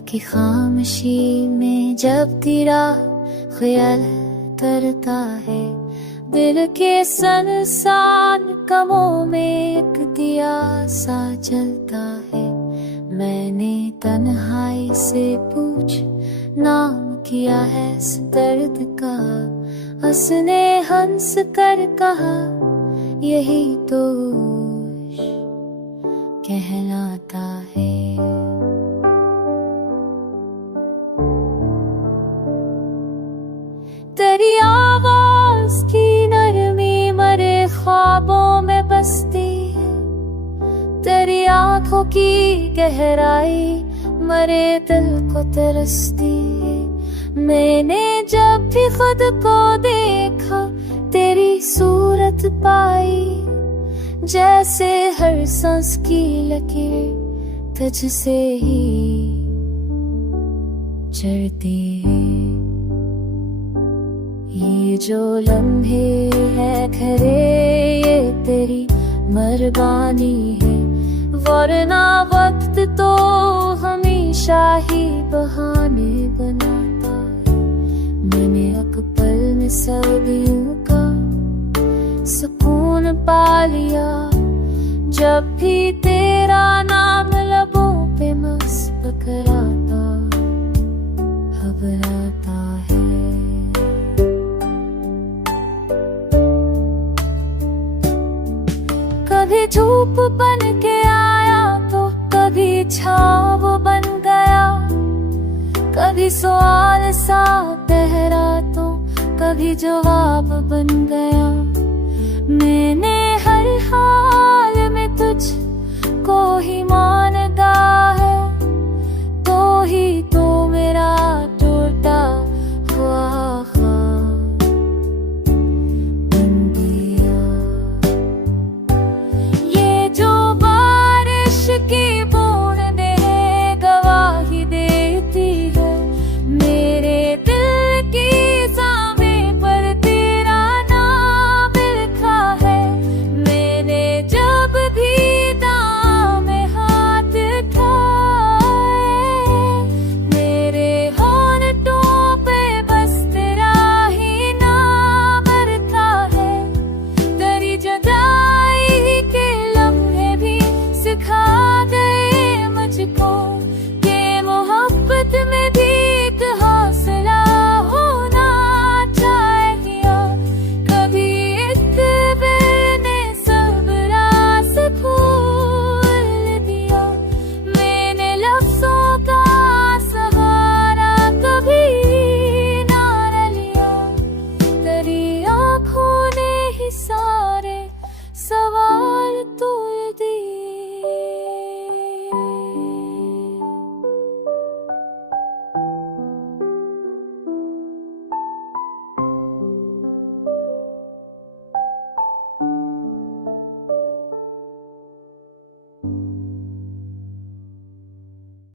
की खामोशी में जब तेरा ख्याल तरता है, दिल के सनसान कमों में एक दिया सा जलता है। मैंने तन्हाई से पूछ नाम किया है इस दर्द का, हंसने हंस कर कहा यही तो कहलाता है। तेरी आवाज की नरमी मरे ख्वाबों में बसती है, तेरी आंखों की गहराई मरे दिल को तरसती है। मैंने जब भी खुद को देखा तेरी सूरत पाई, जैसे हर सांस की लकीर तुझसे ही चढ़ती है। ये जो लम्हे है खरे ये तेरी मेहरबानी है, वरना वक्त तो हमेशा ही बहाने बनाता है। मैंने एक पल में सदियों का सुकून पा लिया, जब भी तेरा नाम लबों पे मुस्कुराता घबराता है। कभी धूप बन के आया तो कभी छाव बन गया, कभी सवाल सा ठहरा तो कभी जवाब बन गया। मैंने हर हाल में तुझको ही मान